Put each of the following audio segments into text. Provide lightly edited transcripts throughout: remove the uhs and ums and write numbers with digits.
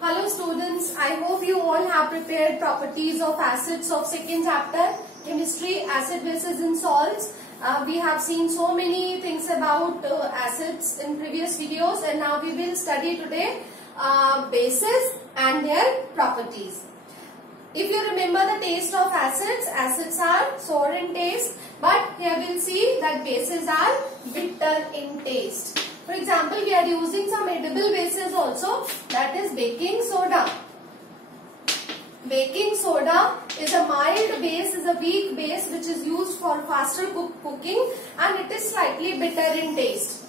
Hello students, I hope you all have prepared properties of acids of second chapter, chemistry, acid, bases and salts. We have seen so many things about acids in previous videos, and now we will study today bases and their properties. If you remember the taste of acids, acids are sour in taste, but here we will see that bases are bitter in taste. For example, we are using some edible bases also, that is baking soda. Baking soda is a mild base, is a weak base which is used for faster cooking, and it is slightly bitter in taste.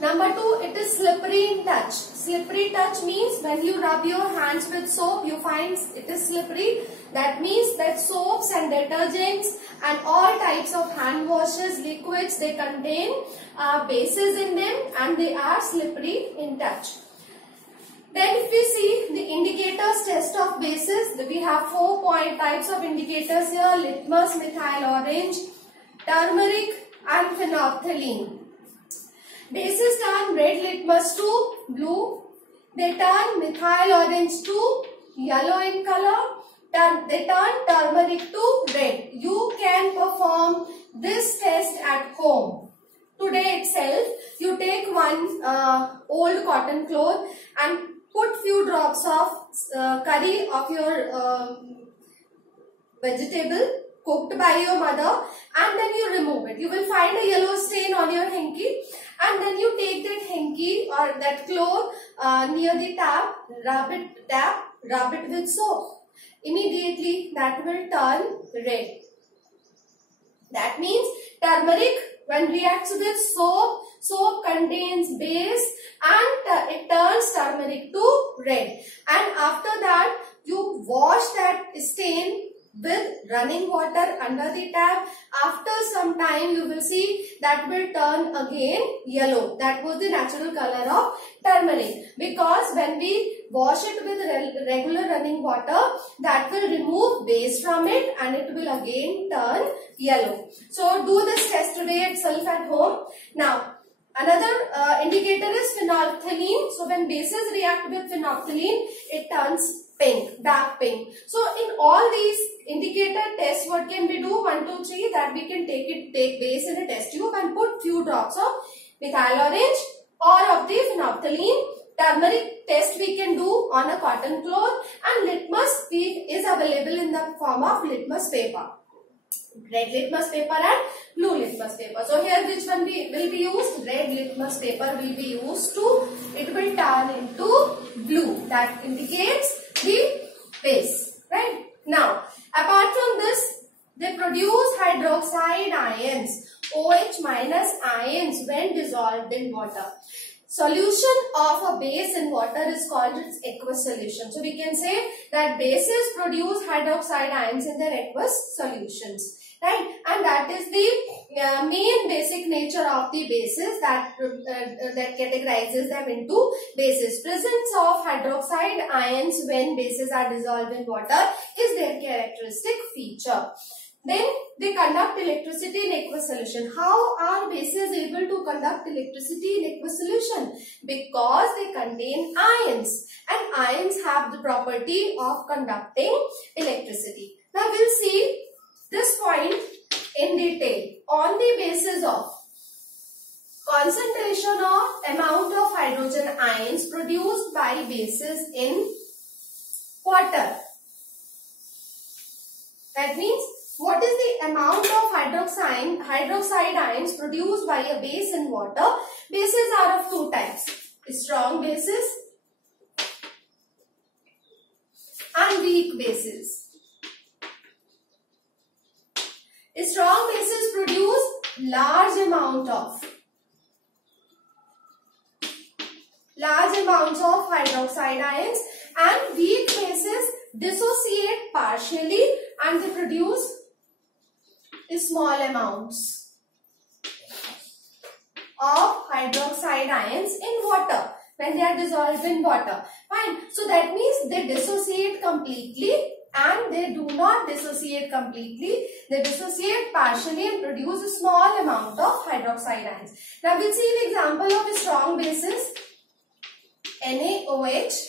Number 2, it is slippery in touch. Slippery touch means when you rub your hands with soap, you find it is slippery. That means that soaps and detergents and all types of hand washes, liquids, they contain bases in them and they are slippery in touch. Then if we see the indicators test of bases, we have 4 types of indicators here: litmus, methyl orange, turmeric and phenolphthalein. Bases turn red litmus to blue. They turn methyl orange to yellow in color. They turn turmeric to red. You can perform this test at home. Today itself, you take one old cotton cloth and put few drops of curry of your vegetable cooked by your mother, and then you remove it. You will find a yellow stain on your hanky, and then you take that hanky or that cloth near the tap, rub it with soap. Immediately that will turn red. That means turmeric, when reacts with soap contains base and it turns turmeric to red. And after that, you wash that stain with running water under the tap. After some time, you will see that will turn again yellow. That was the natural color of turmeric. Because when we wash it with regular running water, that will remove base from it and it will again turn yellow. So do this test today itself at home. Now, another indicator is phenolphthalein. So when bases react with phenolphthalein, it turns pink, dark pink. So in all these indicator tests, what can we do? 1, 2, 3, that we can take base in a test tube and put few drops of methyl orange or of the phenolphthalein. Turmeric test we can do on a cotton cloth, and litmus is available in the form of litmus paper. Red litmus paper and blue litmus paper. So here which one will be used? Red litmus paper will be used to, it will turn into blue. That indicates the base. Right? Now, apart from this, they produce hydroxide ions, OH minus ions when dissolved in water. Solution of a base in water is called its aqueous solution. So we can say that bases produce hydroxide ions in their aqueous solutions. Right? And that is the main basic nature of the bases that categorizes them into bases. Presence of hydroxide ions when bases are dissolved in water is their characteristic feature. Then they conduct electricity in aqueous solution. How are bases able to conduct electricity in aqueous solution? Because they contain ions, and ions have the property of conducting electricity. Now we'll see this point in detail on the basis of concentration of amount of hydrogen ions produced by bases in water. That means, what is the amount of hydroxide ions produced by a base in water? Bases are of 2 types: strong bases and weak bases. Strong bases produce large amounts of hydroxide ions, and weak bases dissociate partially and they produce small amounts of hydroxide ions in water when they are dissolved in water. Fine. So that means they dissociate completely and they do not dissociate completely. They dissociate partially and produce a small amount of hydroxide ions. Now we'll see an example of strong bases. NaOH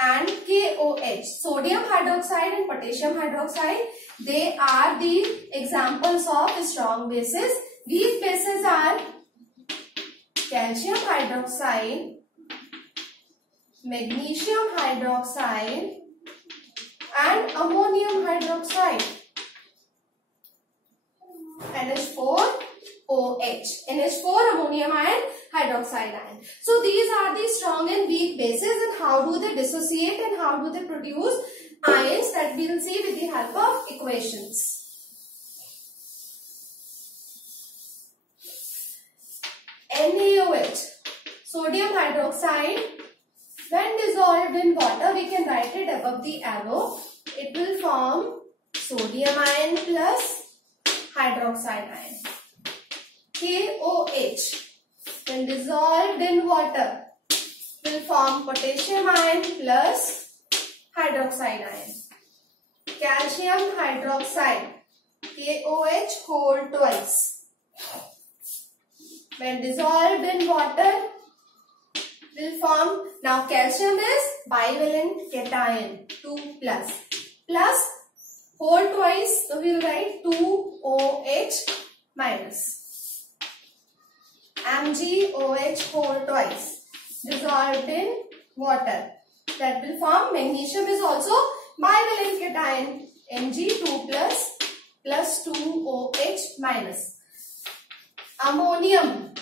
and KOH. Sodium hydroxide and potassium hydroxide, they are the examples of strong bases. Weak bases are calcium hydroxide, magnesium hydroxide and ammonium hydroxide. NH4OH. NH4 ammonium ion hydroxide ion. So these are the strong and weak bases, and how do they dissociate and how do they produce ions, that we will see with the help of equations. NaOH, sodium hydroxide, when dissolved in water, we can write it above the arrow. It will form sodium ion plus hydroxide ion. KOH, when dissolved in water, will form potassium ion plus hydroxide ion. Calcium hydroxide, KOH whole twice, when dissolved in water, will form, now calcium is bivalent cation, 2 plus, plus whole twice, so we will write 2OH minus. MgOH whole twice, dissolved in water, that will form, magnesium is also bivalent cation, Mg2 plus, plus 2OH minus. Ammonium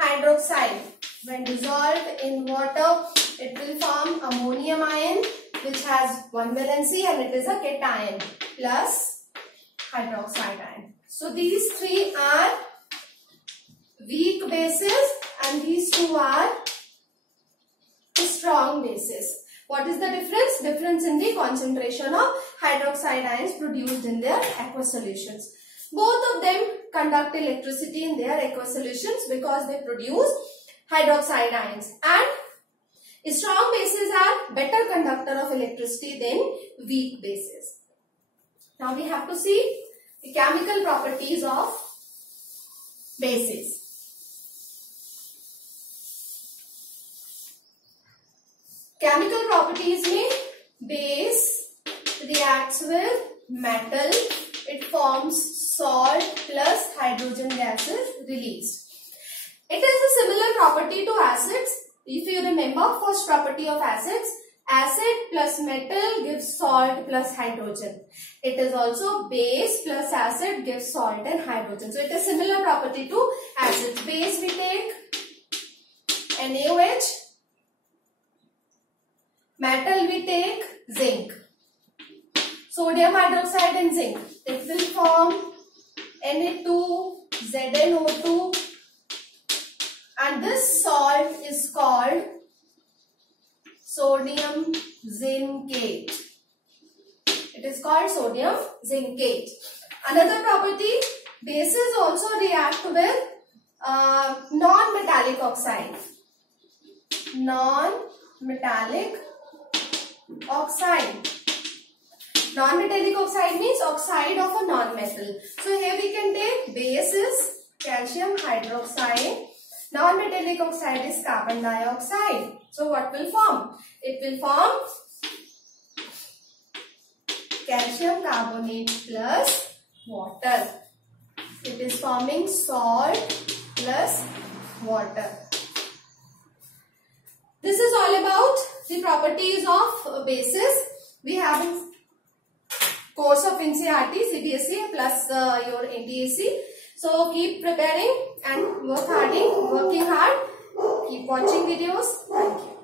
hydroxide, when dissolved in water, it will form ammonium ion, which has one valency and it is a cation, plus hydroxide ion. So these three are weak bases and these two are strong bases. What is the difference? Difference in the concentration of hydroxide ions produced in their aqueous solutions. Both of them conduct electricity in their aqueous solutions because they produce hydroxide ions, and strong bases are better conductor of electricity than weak bases. Now we have to see the chemical properties of bases. Chemical properties में base reacts with metal, it forms salt plus hydrogen gases released. It is a similar property to acids. If you remember, first property of acids, acid plus metal gives salt plus hydrogen. It is also base plus acid gives salt and hydrogen. So it is similar property to acids. Base we take NaOH, metal we take zinc. Sodium hydroxide and zinc, it will form Na2, ZnO2, and this salt is called sodium zincate. It is called sodium zincate. Another property, bases also react with non-metallic oxide. Non-metallic oxide. Non-metallic oxide means oxide of a non-metal. So here we can take base is calcium hydroxide. Non-metallic oxide is carbon dioxide. So what will form? It will form calcium carbonate plus water. It is forming salt plus water. This is all about the properties of bases. We have in course of NCERT, CBSE plus your NTAC. So keep preparing and working hard. Keep watching videos. Thank you.